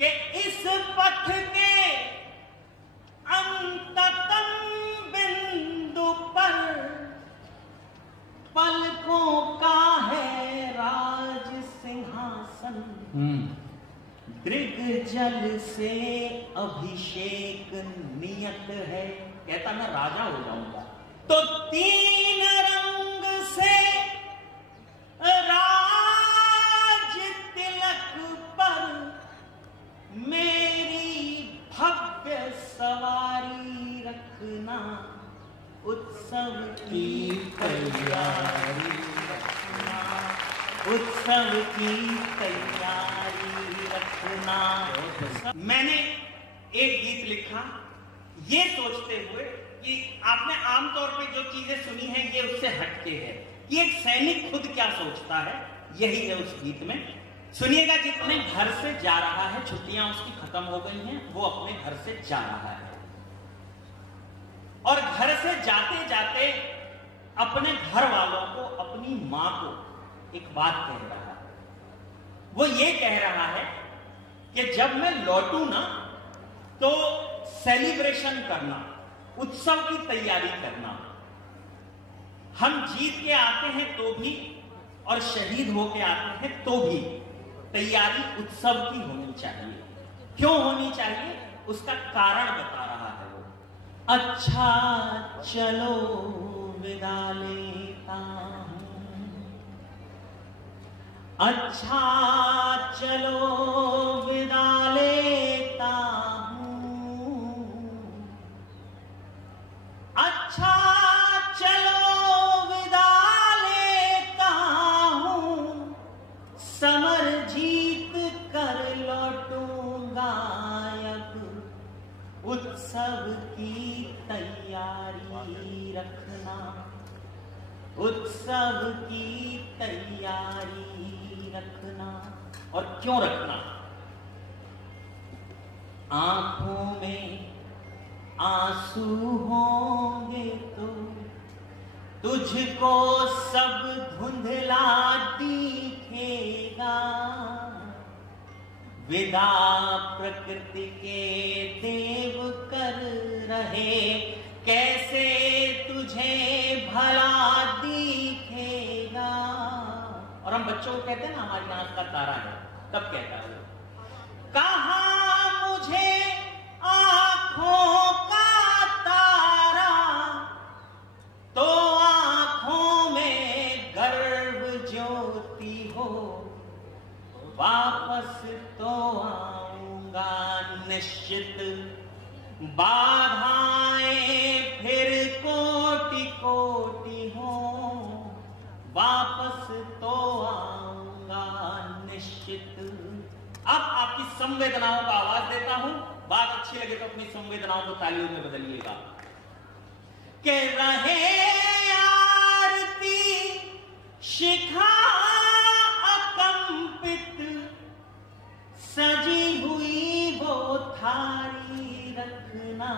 कि इस पथ के अंततम बिंदु पर पलकों का है राज सिंहासन। दृग जल से अभिषेक नियत है। कहता मैं राजा हो जाऊंगा तो 3 रंग से राज तिलक पर मेरी भव्य सवारी रखना। उत्सव की तैयारी रखना, उत्सव की तैयारी रखना। मैंने एक गीत लिखा ये सोचते हुए कि आपने आमतौर पे जो चीजें सुनी हैं ये उससे हटके है कि एक सैनिक खुद क्या सोचता है, यही है उस गीत में। सुनिएगा, जितने घर से जा रहा है, छुट्टियां उसकी खत्म हो गई हैं, वो अपने घर से जा रहा है और घर से जाते जाते अपने घर वालों को, अपनी मां को एक बात कह रहा है। वो ये कह रहा है कि जब मैं लौटूं ना तो सेलिब्रेशन करना, उत्सव की तैयारी करना। हम जीत के आते हैं तो भी और शहीद होके आते हैं तो भी तैयारी उत्सव की होनी चाहिए। क्यों होनी चाहिए उसका कारण बता रहा है वो। अच्छा चलो विदा लेता हूं, अच्छा चलो विदा लेता हूं, अच्छा चलो विदा लेता हूं, समर जीत कर लौटूंगा अब। उत्सव की तैयारी रखना, उत्सव की तैयारी रखना। और क्यों रखना? आंखों में आंसू होंगे तो तुझको सब धुंधला दिखेगा। विदा प्रकृति के देव कर रहे, कैसे तुझे भला दिखेगा। और हम बच्चों को कहते हैं ना हमारी आंख का तारा है, तब कहता है कहां मुझे आंखों का तारा, तो आंखों में गर्व ज्योति हो। वापस तो आऊंगा निश्चित, बाधाएं फिर कोटि कोटि हो। वापस तो आऊंगा निश्चित। अब आपकी संवेदनाओं का आवाज देता हूं, बात अच्छी लगे तो अपनी संवेदनाओं को तालियों में बदलिएगा। के रहे आरती शिखा अकंपित, सजी हुई वो थारी रखना।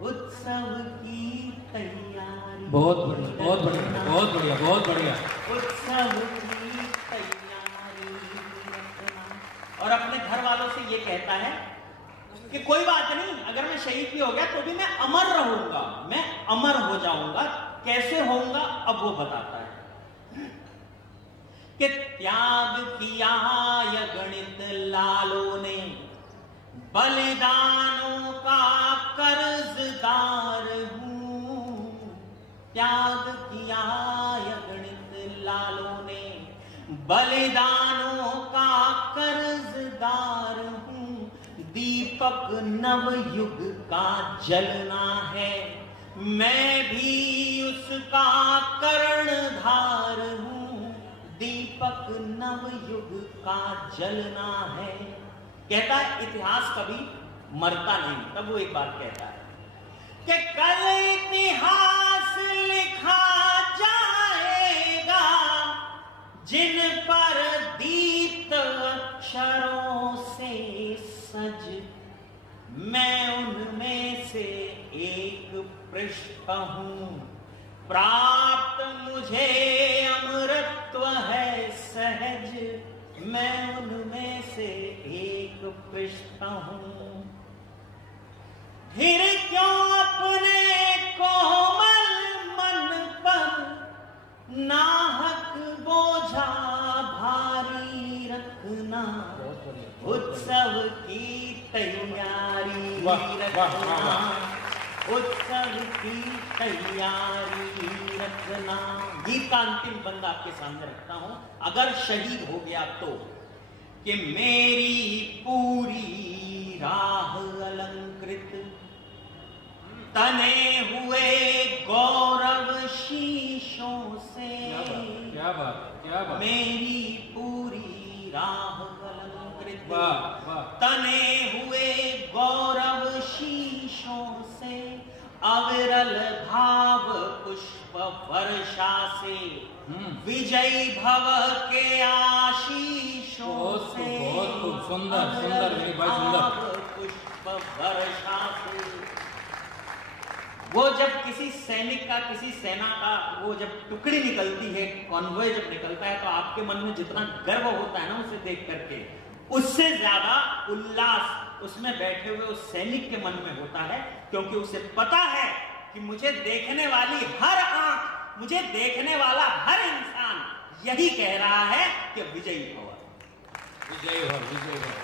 उत्सव की तैयारी। बहुत बढ़िया, बहुत बढ़िया, बहुत बढ़िया, बहुत बढ़िया। उत्सव की तैयारी रखना। और अपने घर वालों से ये कहता है कि कोई बात नहीं, अगर मैं शहीद भी हो गया तो भी मैं अमर रहूंगा, मैं अमर हो जाऊंगा। कैसे होऊंगा अब वो बताता है कि त्याग किया अगणित लालों ने, बलिदानों का कर्जदार हूं। त्याग किया अगणित लालों ने, बलिदानों का कर्जदार हूं। दीपक नवयुग का जलना है, मैं भी उसका कर्णधार हूं। दीपक नवयुग का जलना है। कहता है इतिहास कभी मरता नहीं। तब वो एक बात कहता है कि कल इतिहास लिखा जाएगा, जिन पर दीप्त अक्षरों से सज, मैं उनमें से एक पृष्ठ हूं। प्राप्त मुझे अमरत्व है सहज, मैं उनमें से एक कृष्ण हूं, फिर क्यों अपने कोमल मन पर नाहक बोझा भारी रखना, उत्सव की तैयारी रखना, उत्सव की तैयारी रखना। गीत का अंतिम बंद आपके सामने रखता हूं, अगर शहीद हो गया तो, कि मेरी पूरी राह अलंकृत तने हुए गौरव शीशों से। क्या बात, क्या बात। मेरी पूरी राह अलंकृत वाह, तने हुए गौरव शीशों से, अविरल भाव पुष्प वर्षा से, विजयी भव के आशीषों से। बहुत खूब, सुंदर सुंदर मेरी भाई, सुंदर। पुष्प वर्षा से। वो जब किसी सैनिक का, किसी सेना का, वो जब टुकड़ी निकलती है, कॉन्वॉय जब निकलता है, तो आपके मन में जितना गर्व होता है ना उसे देख करके, उससे ज्यादा उल्लास उसमें बैठे हुए उस सैनिक के मन में होता है, क्योंकि उसे पता है कि मुझे देखने वाली हर आंख, मुझे देखने वाला हर इंसान यही कह रहा है कि विजयी भव, विजयी भव, विजयी भव।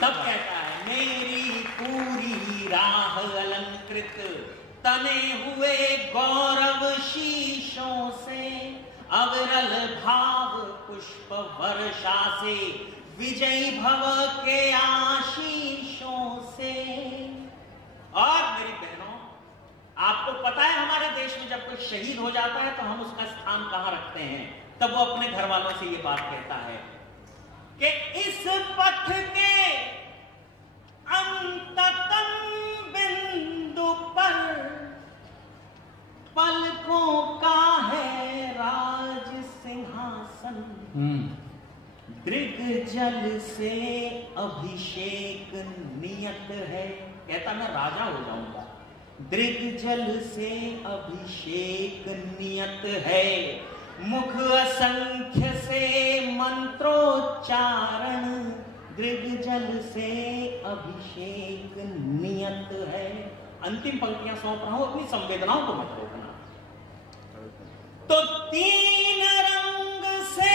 तब कहता है मेरी पूरी राह अलंकृत तने हुए गौरव शीशों से, अविरल भाव पुष्प वर्षा से, विजयी भव के आशीषों से। और मेरी बहनों, आपको पता है हमारे देश में जब कोई शहीद हो जाता है तो हम उसका स्थान कहां रखते हैं? तब वो अपने घर वालों से ये बात कहता है कि इस पथ के अंततम बिंदु पर पलकों का है राज सिंहासन, दृग जल से अभिषेक नियत है। कहता मैं राजा हो जाऊंगा, दृग जल से अभिषेक नियत है, मुख असंख्य से मंत्रोच्चारण, दृग जल से अभिषेक नियत है। अंतिम पंक्तियां सौंप रहा हूं, अपनी संवेदनाओं को मत रोकना। तो तीन रंग से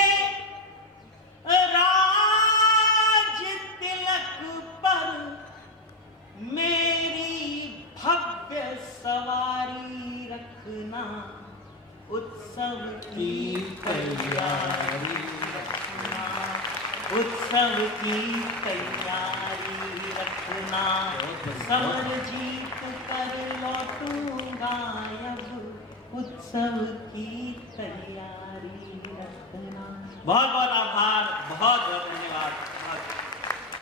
राज तिलक पर मेरी भव्य सवारी रखना, उत्सव की तैयारी रखना, उत्सव की तैयारी रखना, समर जीत कर लौटूंगा अब, उत्सव की तैयारी रखना। बहुत बहुत आभार, बहुत बहुत